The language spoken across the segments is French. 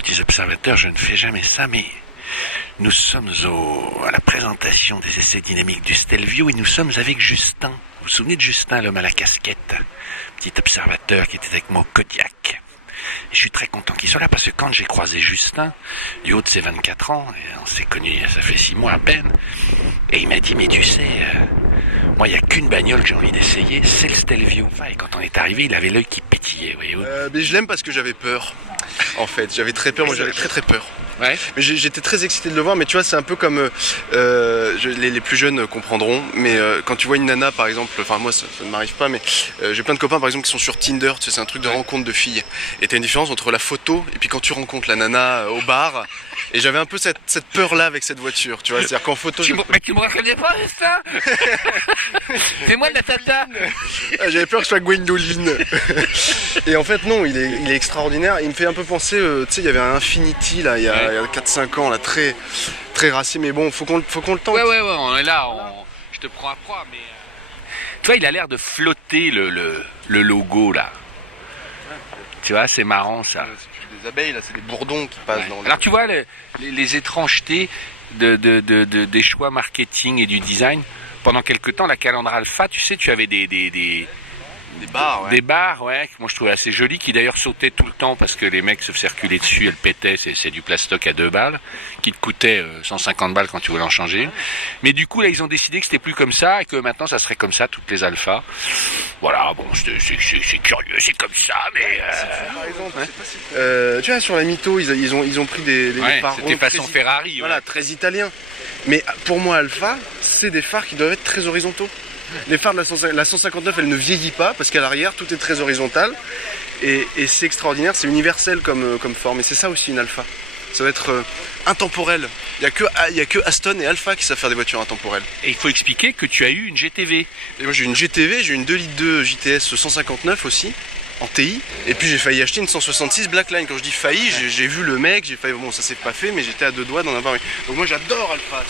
petits observateurs, je ne fais jamais ça, mais nous sommes à la présentation des essais dynamiques du Stelvio et nous sommes avec Justin. Vous vous souvenez de Justin, l'homme à la casquette, petit observateur qui était avec moi au Kodiak. Et je suis très content qu'il soit là parce que quand j'ai croisé Justin, du haut de ses 24 ans, et on s'est connus, ça fait 6 mois à peine, et il m'a dit, mais tu sais, moi il n'y a qu'une bagnole que j'ai envie d'essayer, c'est le Stelvio. Et quand on est arrivé, il avait l'œil qui pétillait, voyez-vous. Mais je l'aime parce que j'avais peur, en fait, j'avais très peur, moi j'avais très peur. Ouais. Mais j'étais très excité de le voir, mais tu vois, c'est un peu comme les plus jeunes comprendront. Mais quand tu vois une nana, par exemple, enfin moi ça ne m'arrive pas, mais j'ai plein de copains par exemple qui sont sur Tinder, tu sais, c'est un truc de rencontre de filles. Et t'as une différence entre la photo et puis quand tu rencontres la nana au bar. Et j'avais un peu cette peur-là avec cette voiture, tu vois, c'est-à-dire qu'en photo... Mais tu me reconnais pas, ça. C'est moi de la tata. J'avais peur que ce soit Gwendoline. Et en fait non, il est extraordinaire. Il me fait un peu penser, tu sais, il y avait un Infinity là, il y a 4-5 ans, là, très racé, mais bon, faut qu'on le tente. Ouais, on est là, je te prends à froid, mais... Tu vois, il a l'air de flotter le logo, là. Tu vois, c'est marrant, ça. C'est plus des abeilles, là, c'est des bourdons qui passent dans le... Alors, tu vois, les étrangetés des choix marketing et du design. Pendant quelques temps, la Calandra Alpha, tu sais, tu avais des barres, ouais. Des barres, ouais, que moi je trouvais assez jolies, qui d'ailleurs sautaient tout le temps parce que les mecs se circulaient dessus, elles pétaient, c'est du plastoc à 2 balles, qui te coûtait 150 balles quand tu voulais en changer une. Mais du coup, là, ils ont décidé que c'était plus comme ça et que maintenant ça serait comme ça, toutes les alphas. Voilà, bon, c'est curieux, c'est comme ça, mais... Par exemple, ouais. Tu vois, sur la Mytho, ils ont pris des phares c'était façon Ferrari. Voilà, très italien. Mais pour moi, Alpha, c'est des phares qui doivent être très horizontaux. Les phares de la 159, elle ne vieillit pas parce qu'à l'arrière tout est très horizontal et c'est extraordinaire, c'est universel comme forme et c'est ça aussi une Alpha. Ça va être intemporel. Il y a que Aston et Alpha qui savent faire des voitures intemporelles. Et il faut expliquer que tu as eu une GTV. Et moi j'ai eu une GTV, j'ai eu une 2,2 litres JTS 159 aussi. En TI, et puis j'ai failli acheter une 166 Blackline. Quand je dis failli, j'ai vu le mec, j'ai failli, bon ça s'est pas fait, mais j'étais à 2 doigts d'en avoir une. Donc moi j'adore Alpha.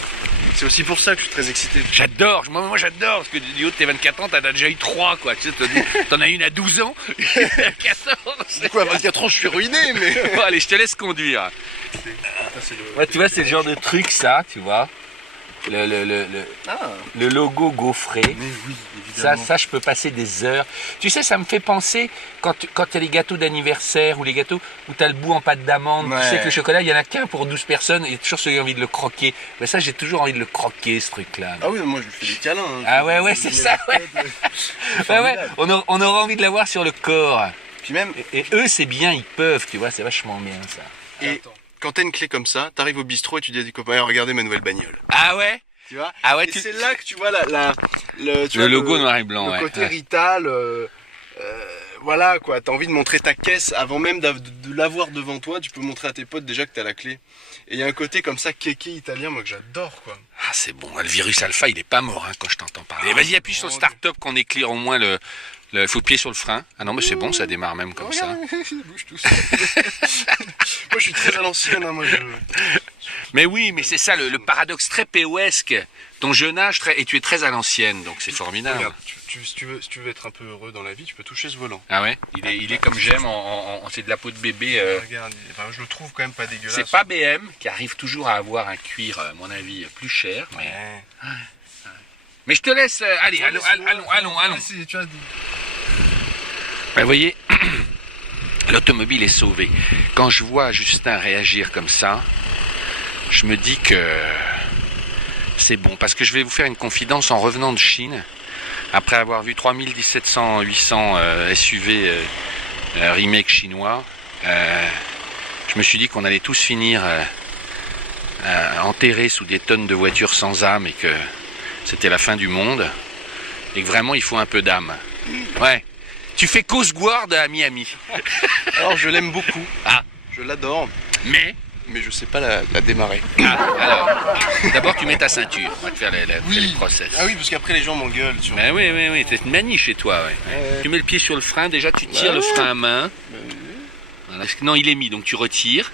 C'est aussi pour ça que je suis très excité. J'adore, moi j'adore, parce que du haut de tes 24 ans, t'as déjà eu 3 quoi. Tu sais, t'en as une à 12 ans, 14. Du coup à 24 ans je suis ruiné, mais... Bon allez, je te laisse conduire. Ouais, tu vois, c'est le genre de truc ça, tu vois. Le logo gaufré. Mais oui, évidemment. Ça, je peux passer des heures. Tu sais, ça me fait penser quand tu as les gâteaux d'anniversaire ou les gâteaux où tu as le bout en pâte d'amande. Ouais. Tu sais que le chocolat, il n'y en a qu'un pour 12 personnes et il y a toujours celui qui a envie de le croquer. Mais ça, j'ai toujours envie de le croquer, ce truc-là. Ah oui, moi je lui fais des câlins. Hein. Ah ouais, c'est ça, ouais. Ouais, on aura envie de l'avoir sur le corps. Puis même... Et eux, c'est bien, ils peuvent, tu vois, c'est vachement bien ça. Et quand t'as une clé comme ça, t'arrives au bistrot et tu dis à tes copains, regardez ma nouvelle bagnole. Ah ouais. Tu vois. Ah ouais, et c'est là que tu vois le logo noir et blanc, le côté Rital, voilà quoi, t'as envie de montrer ta caisse avant même de l'avoir devant toi, tu peux montrer à tes potes déjà que t'as la clé. Et il y a un côté comme ça, kéké italien, moi que j'adore quoi. Ah c'est bon, le virus alpha il est pas mort hein, quand je t'entends parler. Vas-y appuie sur le start-up qu'on éclaire au moins le faut pied sur le frein. Ah non mais c'est bon, ça démarre même comme ça. Il bouge tout seul. Moi je suis très à l'ancienne, hein, moi je... Mais oui, mais c'est ça le paradoxe très POesque. Ton jeune âge et tu es très à l'ancienne, donc c'est formidable. Regarde, si tu veux être un peu heureux dans la vie, tu peux toucher ce volant. Ah ouais, il est comme j'aime, c'est de la peau de bébé. Regarde, enfin, je le trouve quand même pas dégueulasse. C'est pas BM qui arrive toujours à avoir un cuir, à mon avis, plus cher. Mais, ouais. Mais je te laisse. Allez, allons. Ben, vous voyez, l'automobile est sauvée. Quand je vois Justin réagir comme ça, je me dis que c'est bon. Parce que je vais vous faire une confidence en revenant de Chine, après avoir vu 3700, 800 SUV remake chinois, je me suis dit qu'on allait tous finir enterrés sous des tonnes de voitures sans âme et que c'était la fin du monde et que vraiment il faut un peu d'âme. Ouais. Tu fais Coast Guard à Miami. Alors je l'aime beaucoup. Ah. Je l'adore. Mais je sais pas la démarrer. Ah, alors, d'abord tu mets ta ceinture. On va te faire les process. Ah oui, parce qu'après les gens m'engueulent. Mais oui, c'est une manie chez toi. Ouais. Tu mets le pied sur le frein, déjà tu tires le frein à main. Voilà. Non, il est mis, donc tu retires.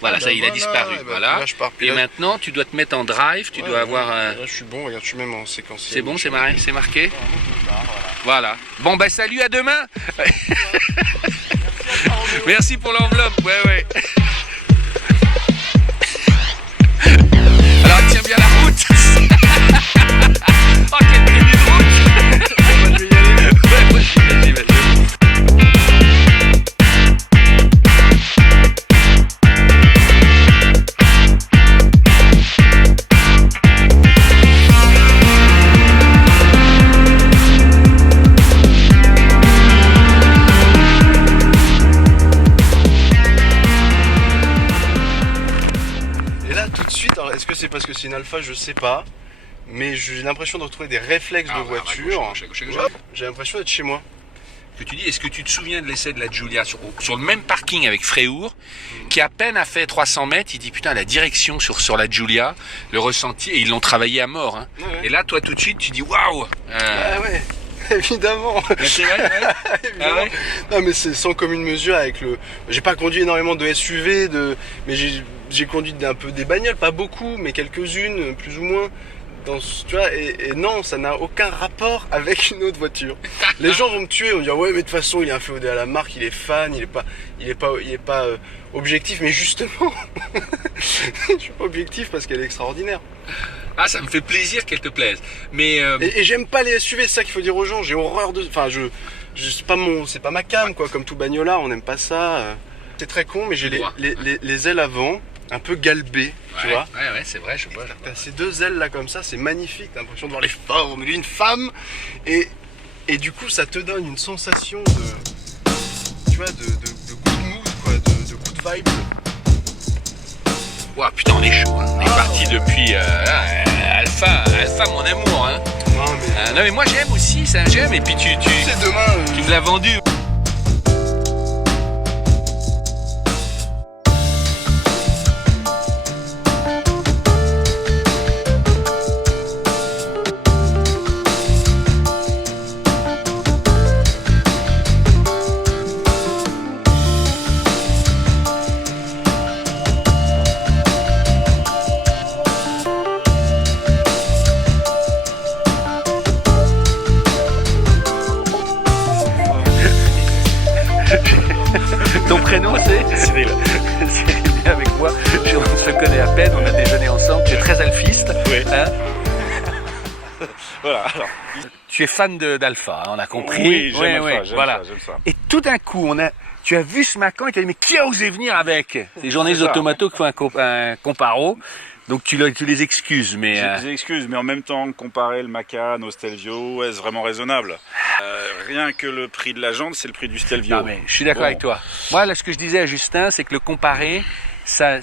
Voilà, ça il a disparu. Voilà. Là, je pars, et maintenant tu dois te mettre en drive, tu dois avoir un... Là je suis bon, regarde, je suis même en séquence. C'est bon, c'est marqué. Voilà. Bon bah salut, à demain. Merci pour l'enveloppe, ouais. j'aime bien la route. Oh, quel début de route. Moi, je vais y aller. Ouais, moi, j'y vais. Et là, tout de suite, alors, est-ce que c'est parce que c'est une Alpha? Je sais pas. Mais j'ai l'impression de retrouver des réflexes de voiture. À gauche. J'ai l'impression d'être chez moi. Que tu dis, est-ce que tu te souviens de l'essai de la Giulia sur le même parking avec Fréhour, qui à peine a fait 300 mètres, il dit putain la direction sur la Giulia, le ressenti, et ils l'ont travaillé à mort. Hein. Ouais. Et là, toi tout de suite, tu dis waouh. Ah ouais, évidemment. Mais c'est vrai, ouais. Évidemment. Ah ouais. Non mais c'est sans commune mesure avec le. J'ai pas conduit énormément de SUV, mais j'ai conduit un peu des bagnoles, pas beaucoup, mais quelques-unes, plus ou moins. Tu vois, et non, ça n'a aucun rapport avec une autre voiture. Les gens vont me tuer, vont me dire ouais mais de toute façon il est inféodé à la marque, il est fan, il est pas objectif, mais justement je suis pas objectif parce qu'elle est extraordinaire. Ah, ça me fait plaisir qu'elle te plaise. Mais Et j'aime pas les SUV, c'est ça qu'il faut dire aux gens, j'ai horreur de. Enfin c'est pas ma cam quoi, comme tout bagnolard, on n'aime pas ça. C'est très con, mais j'ai les ailes avant un peu galbées, tu vois. Ouais, c'est vrai, je vois. T'as ces deux ailes là comme ça, c'est magnifique, t'as l'impression de voir les formes d'une femme, et du coup ça te donne une sensation tu vois, de coup de mood, quoi, de coup de vibe. Ouah, putain, on est chaud, hein. On est parti depuis Alpha, mon amour, hein. Non mais moi j'aime aussi, ça j'aime, et puis tu C'est demain. me l'as vendu. Ton prénom c'est Cyril. Cyril, viens avec moi. On se connaît à peine, on a déjeuné ensemble. Tu es très alphiste. Oui. Hein, Voilà, alors. tu es fan d'Alpha, hein, on a compris. Oui, j'aime Ouais, ça, j'aime voilà. ça, j'aime ça. Et tout d'un coup, tu as vu ce Macan et tu as dit mais qui a osé venir avec ces journées C'est ça. automato qui font un comparo. Donc tu les excuses, mais J'ai des excuses, mais en même temps, comparer le Macan au Stelvio, est-ce vraiment raisonnable? Rien que le prix de la jante, c'est le prix du Stelvio. non, mais je suis d'accord Bon. avec toi. Moi, là, ce que je disais à Justin, c'est que le comparer, ça,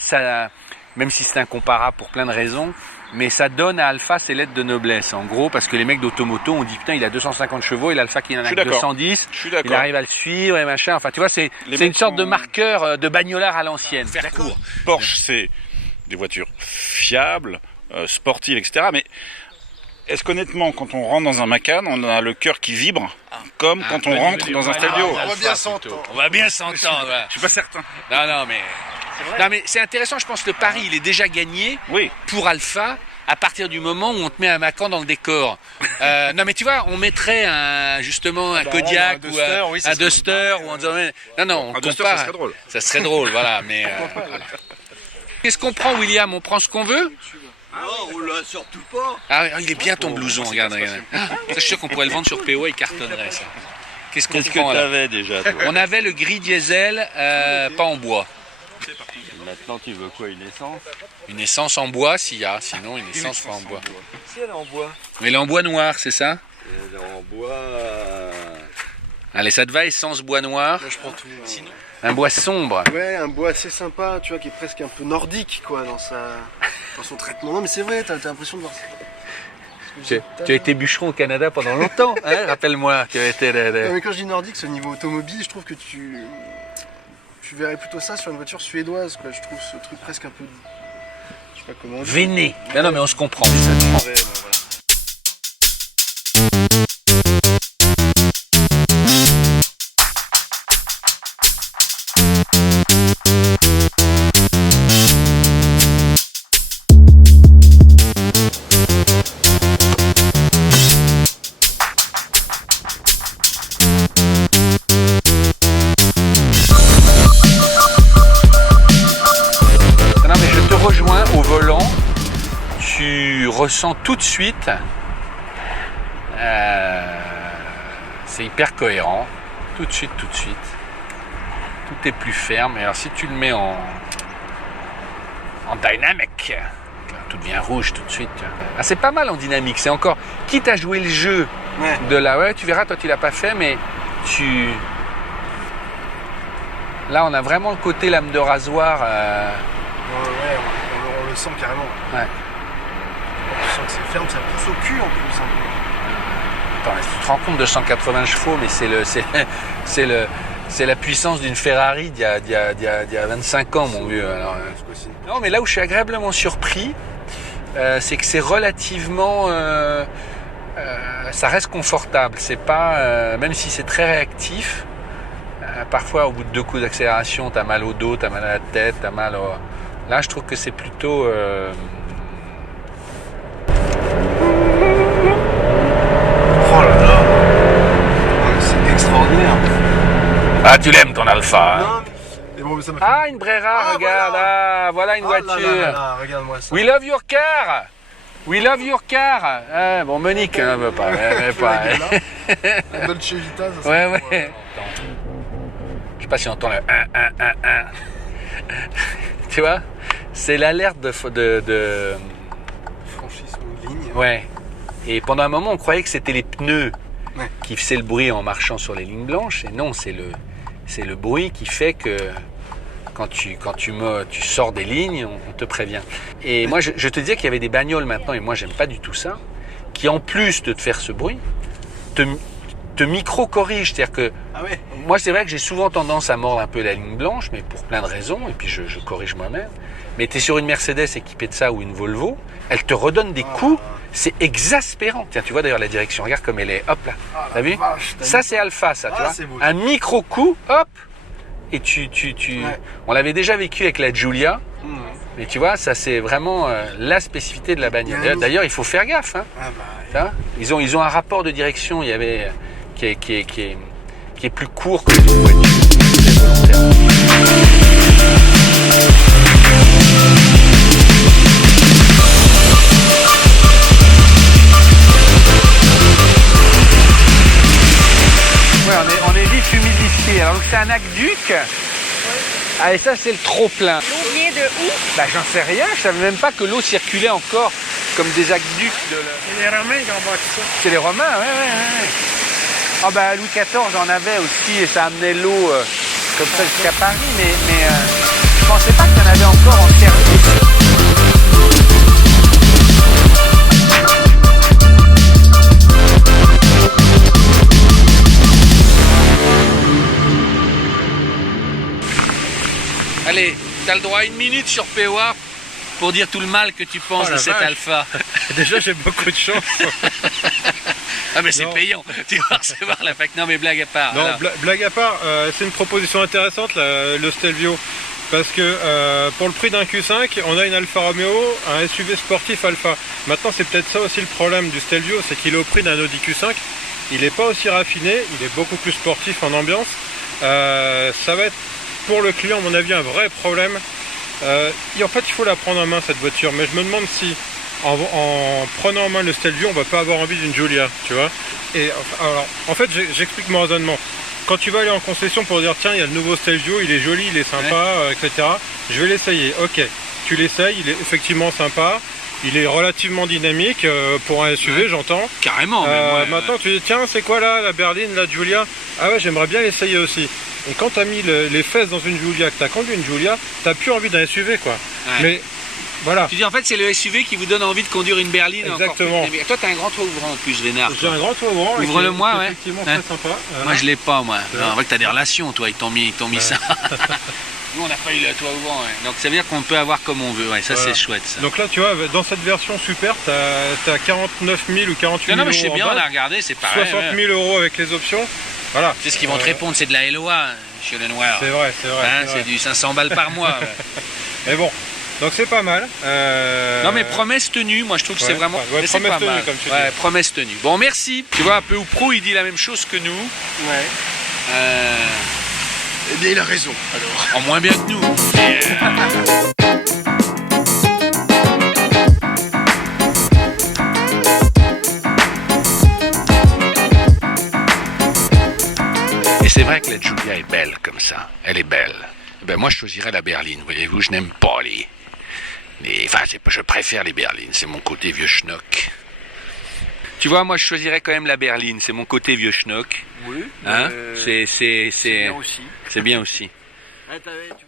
même si c'est incomparable pour plein de raisons, mais ça donne à Alpha ses lettres de noblesse, en gros, parce que les mecs d'automoto ont dit putain, il a 250 chevaux et l'Alpha qui en Je a suis que d'accord. 210, Je suis il d'accord. arrive à le suivre et machin. Enfin, tu vois, c'est Les une mecs sorte de sont- marqueur de bagnolard à l'ancienne. Faire court. Porsche, c'est des voitures fiables, sportives, etc. Mais est-ce qu'honnêtement, quand on rentre dans un Macan, on a le cœur qui vibre, comme quand on rentre dans un Stelvio? On va bien s'entendre. On va bien s'entendre. Voilà. Je suis pas certain. Non, mais c'est intéressant. Je pense que le pari, il est déjà gagné Oui. pour Alpha à partir du moment où on te met un Macan dans le décor. Non, mais tu vois, on mettrait justement un bah, Kodiak un ou Duster, oui, ça un serait Duster ou en disant non, on Un Duster, compare. ça serait drôle. Ça serait drôle, voilà. Mais voilà. Qu'est-ce qu'on prend, William? On prend ce qu'on veut? Oh là, surtout pas. Ah, il est bien ton blouson, regarde. Ça, je suis sûr qu'on pourrait le vendre sur PO, il cartonnerait ça. Qu'est-ce qu'on Qu'est-ce que prend là? t'avais déjà, toi? On avait le gris diesel, pas en bois. Maintenant, tu veux quoi, une essence? Une essence en bois s'il y a, sinon une essence pas en bois. Si elle est en bois. Mais elle est en bois noir, c'est ça? Elle est en bois. Allez, ça te va, essence bois noir? Moi je prends tout. Sinon, un bois sombre. Ouais, un bois assez sympa, tu vois, qui est presque un peu nordique, quoi, dans son traitement. Non, mais c'est vrai, t'as l'impression de voir ça. Tu as été bûcheron au Canada pendant longtemps, hein? Rappelle-moi. Tu as été. Non, mais quand je dis nordique, c'est au niveau automobile, je trouve que tu verrais plutôt ça sur une voiture suédoise, quoi. Je trouve ce truc presque un peu. Je sais pas comment dire. Véné. Non, mais on se comprend. Ouais, voilà. Non, mais je te rejoins au volant. Tu ressens tout de suite. C'est hyper cohérent. Tout de suite. Tout est plus ferme. Et alors si tu le mets en dynamic, tout devient rouge tout de suite. Ah, c'est pas mal en dynamique. C'est encore, quitte à jouer le jeu de la... Ouais, tu verras, toi tu l'as pas fait, mais là on a vraiment le côté lame de rasoir. On le sent carrément. Ouais. Tu sens que c'est ferme, ça pousse au cul en plus. Attends, tu te rends compte de 180 chevaux, mais c'est la puissance d'une Ferrari d'il y a 25 ans, mon vieux. Alors, non, mais là où je suis agréablement surpris, c'est que c'est relativement... ça reste confortable. C'est pas... même si c'est très réactif, parfois au bout de 2 coups d'accélération, t'as mal au dos, t'as mal à la tête, t'as mal au... Là, je trouve que c'est plutôt... Oh là là, c'est extraordinaire. Ah, tu l'aimes ton Alpha, hein? Non, mais bon, ça m'a fait... Ah, une Brera, regarde, voilà. ah, voilà une voiture. Regarde-moi ça. We love your car. We love your car. Ah, bon, Monique, ne veut pas. Elle veut pas. La Dolce Vita, ça Ouais. Je sais pas si on entend le 1. Tu vois? C'est l'alerte de... franchissement de ligne. Ouais. Et pendant un moment, on croyait que c'était les pneus qui faisaient le bruit en marchant sur les lignes blanches. Et non, c'est le bruit qui fait que quand tu sors des lignes, on te prévient. Et moi, je te disais qu'il y avait des bagnoles maintenant, et moi, j'aime pas du tout ça, qui en plus de te faire ce bruit, te micro-corrige. C'est-à-dire que moi, c'est vrai que j'ai souvent tendance à mordre un peu la ligne blanche, mais pour plein de raisons, et puis je corrige moi-même. Mais tu es sur une Mercedes équipée de ça ou une Volvo, elle te redonne des coups, c'est exaspérant. Tiens, tu vois d'ailleurs la direction, regarde comme elle est, hop là, t'as vu? Ça c'est Alpha, ça, tu vois, un micro-coup, hop, et on l'avait déjà vécu avec la Giulia, mais tu vois, ça c'est vraiment la spécificité de la bagnole. D'ailleurs, il faut faire gaffe, hein. Ils ont un rapport de direction, il y avait, qui est plus court que les autres voitures. Ouais, on est vite humidifié. Alors c'est un aqueduc. Ah, et ça c'est le trop plein. L'eau vient de où? Bah j'en sais rien, je savais même pas que l'eau circulait encore comme des aqueducs de C'est les Romains qui ont bâti ça. C'est les Romains, ouais. Ah bah Louis XIV en avait aussi et ça amenait l'eau comme ça jusqu'à Paris, mais je pensais pas qu'il y en avait encore en service. Allez, t'as le droit à 1 minute sur POA pour dire tout le mal que tu penses de cet Alpha. Déjà, j'ai beaucoup de chance. Ah mais c'est payant, tu vas recevoir la fac. Non mais blague à part. Non, blague à part, c'est une proposition intéressante le Stelvio. Parce que pour le prix d'un Q5, on a une Alfa Romeo, un SUV sportif Alpha. Maintenant, c'est peut-être ça aussi le problème du Stelvio, c'est qu'il est au prix d'un Audi Q5. Il n'est pas aussi raffiné, il est beaucoup plus sportif en ambiance. Ça va être pour le client, à mon avis, un vrai problème. En fait, il faut la prendre en main cette voiture, mais je me demande si en prenant en main le Stelvio, on va pas avoir envie d'une Giulia, tu vois. Et alors, en fait, j'explique mon raisonnement. Quand tu vas aller en concession pour dire tiens, il y a le nouveau Stelvio, il est joli, il est sympa, etc. Je vais l'essayer. Ok, tu l'essayes, il est effectivement sympa, il est relativement dynamique pour un SUV, j'entends. Carrément. Maintenant, tu dis tiens, c'est quoi là, la berline, la Giulia? Ah ouais, j'aimerais bien l'essayer aussi. Et quand tu as mis les fesses dans une Giulia, que tu as conduit une Giulia, tu n'as plus envie d'un SUV, quoi. Ouais. Mais voilà. Tu dis en fait c'est le SUV qui vous donne envie de conduire une berline. Exactement. Encore plus. Toi tu as un grand toit ouvrant en plus, Vénard. J'ai un grand toit ouvrant. Ouvre-le moi, ouais. Effectivement, très sympa. Moi je l'ai pas, moi. Non, en vrai que tu as des relations, toi, ils t'ont mis ça. Nous on n'a pas eu le toit ouvrant, ouais. Donc ça veut dire qu'on peut avoir comme on veut, ouais. Ça c'est chouette ça. Donc là tu vois, dans cette version super, tu as 49 000 ou 48 000 euros. Non mais je sais bien, on a regardé, c'est pareil. 60 000 euros avec les options. Voilà. C'est ce qu'ils vont te répondre, c'est de la LOA, chez le noir. C'est vrai. C'est du 500 balles par mois. Mais bon, donc c'est pas mal. Non mais promesse tenue, moi je trouve que c'est vraiment... Ouais, c'est promesse pas tenue, mal. comme tu dis. Ouais, promesse tenue. Bon, merci. Tu vois, un peu ou pro, il dit la même chose que nous. Ouais. Eh bien, il a raison, alors. En moins bien que nous. vrai que la Giulia est belle comme ça. Elle est belle. Ben moi, je choisirais la berline, voyez-vous. Je n'aime pas enfin, je préfère les berlines. C'est mon côté vieux schnock. Tu vois, moi, je choisirais quand même la berline. C'est mon côté vieux schnock. Oui. Hein? C'est bien aussi. C'est bien aussi. Ouais, tu